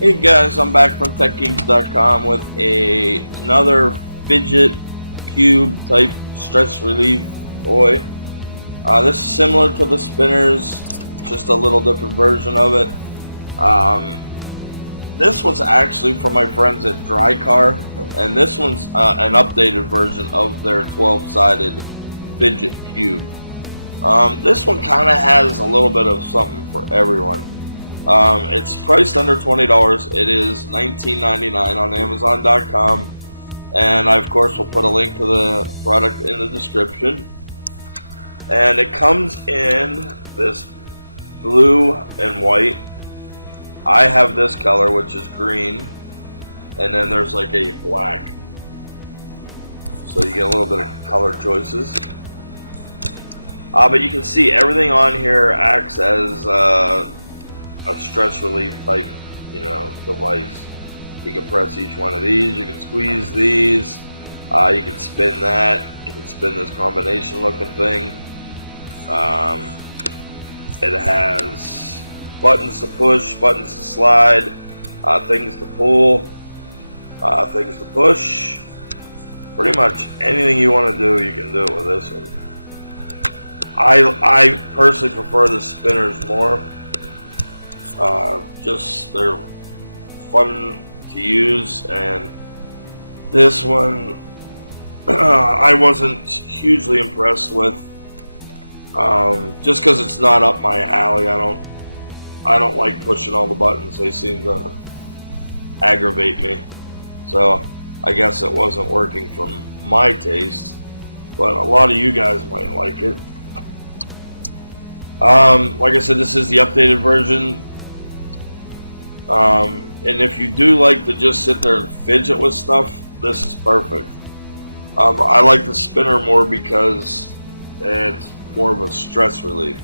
Hey guys, I'm back from TechGeeks.com with another Fidget cube type stress relief toy. This is similar to the spinners, just a little different version of it. This was actually from my friends at Dricar, and this one's an updated version of their 12-sided Fidget cube. This one kind of has a little bit of something for everyone. It's priced under $20. It is $19.99 on Amazon.com, and I of course will put a link to the product in the description. And it comes in this blue and white. I have this color, which is green, and then there's like a black, so you get a little bit of color choices. But you can see everything on here acts as a stress relief type, device. You can press each one of these, you can squeeze these, you can spin that, you can spin this combination looking thing. It has buttons to push, buttons to slide, things to pull, things to push. Pretty much anything you want to do, you can do it with this one. I personally prefer the spinners more. Just they're fun to use, and this one I wasn't hugely impressed with, just because it's not up my alley. I don't like pushing all the buttons. They seem to aggravate me, so I guess it wasn't working for my taste, but a lot of you guys might like it. Like I said, this is the updated version. And if you do like to just sit there and fidget with stuff, this is perfect. I like the spinner more because it's more of a stress relief.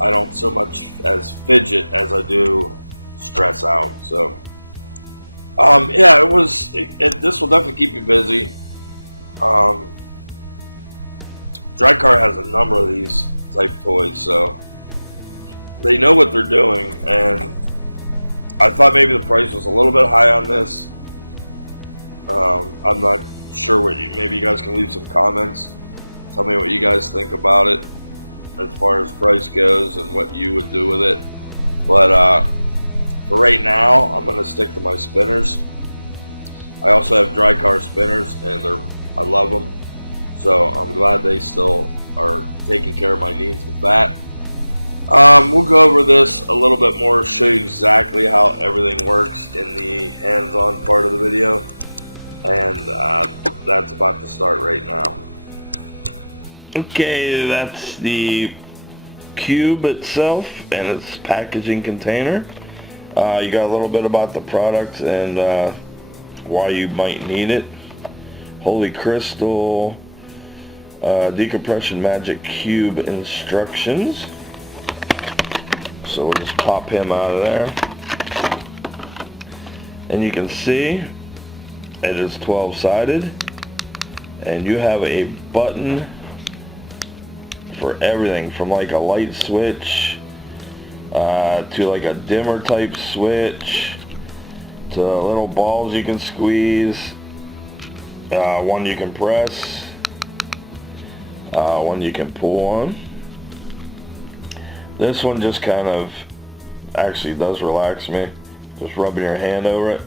I don't so much as fidget as I do stress out. So, yeah, this will definitely keep you busy. Dricar has a number of these type toys, so they know what they're doing, and I thought maybe the price was a little bit high on this. I'm not sure maybe you guys can leave some comments. Tell me what you guys think about it as far as price goes and what you would do with it. But for right now, I'm going to stick to my spinners. I also have Dricar spinners, and I love them. So I'm glad they still are taking care of my needs with that. We'll go over this a little bit more, show you exactly how everything works in the hands-on part of the video, and that's about to start right now. Okay, that's the cube itself and its packaging container. You got a little bit about the product and why you might need it. Holy Crystal Decompression Magic Cube instructions. So we'll just pop him out of there. And you can see it is 12-sided. And you have a button for everything from like a light switch to like a dimmer type switch to little balls you can squeeze, one you can press, one you can pull on. This one just kind of actually does relax me, just rubbing your hand over it.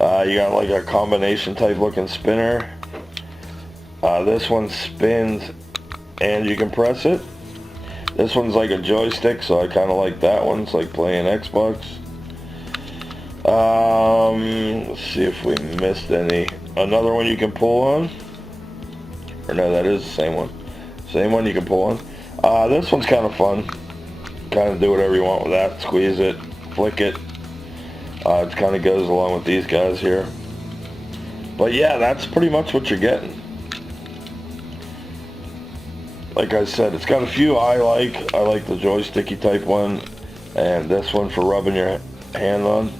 You got like a combination type looking spinner. This one spins and you can press it. This one's like a joystick, so I kind of like that one. It's like playing Xbox. Let's see if we missed any. Another one you can pull on. Or no, that is the same one. Same one you can pull on. This one's kind of fun. Kind of do whatever you want with that. Squeeze it, flick it. It kind of goes along with these guys here. But yeah, that's pretty much what you're getting. Like I said, it's got a few I like. I like the joysticky type one, and this one for rubbing your hand on.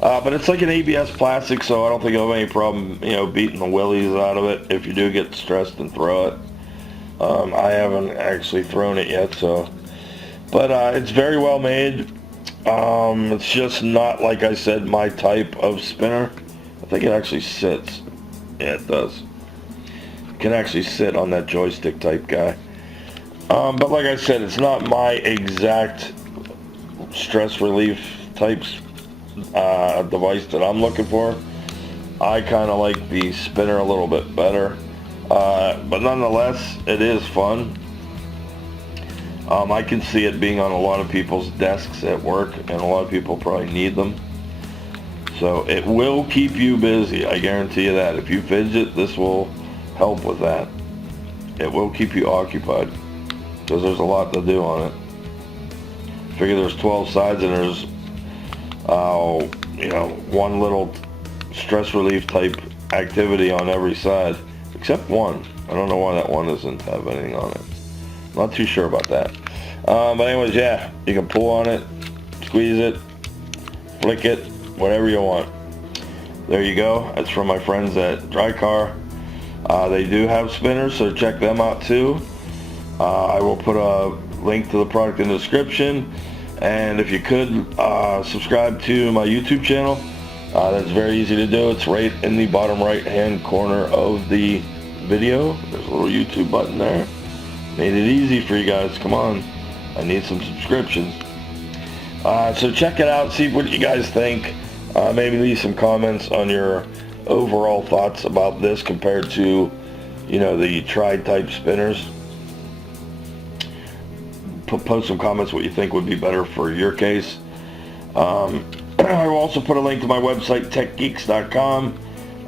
But it's like an ABS plastic, so I don't think I'll have any problem, beating the willies out of it if you do get stressed and throw it. I haven't actually thrown it yet, so. But it's very well made. It's just not, like I said, my type of spinner. I think it actually sits. Yeah, it does. It can actually sit on that joystick type guy. But like I said, it's not my exact stress relief types device that I'm looking for. I kind of like the spinner a little bit better. But nonetheless, it is fun. I can see it being on a lot of people's desks at work, and a lot of people probably need them. So it will keep you busy, I guarantee you that. If you fidget, this will help with that. It will keep you occupied, because there's a lot to do on it. Figure there's 12 sides, and there's, one little stress relief type activity on every side, except one. I don't know why that one doesn't have anything on it. Not too sure about that. But anyways, yeah, you can pull on it, squeeze it, flick it, whatever you want. There you go. That's from my friends at Dricar. They do have spinners, so check them out too. I will put a link to the product in the description. And if you could, subscribe to my YouTube channel. That's very easy to do. It's right in the bottom right hand corner of the video. There's a little YouTube button there. Made it easy for you guys. Come on. I need some subscriptions. So check it out. See what you guys think. Maybe leave some comments on your overall thoughts about this compared to, the tri-type spinners. Post some comments what you think would be better for your case. I will also put a link to my website, techgeeks.com,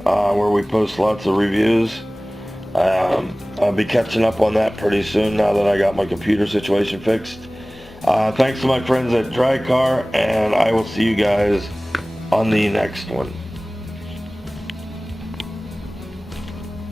where we post lots of reviews. I'll be catching up on that pretty soon now that I got my computer situation fixed. Thanks to my friends at Dricar, and I will see you guys on the next one.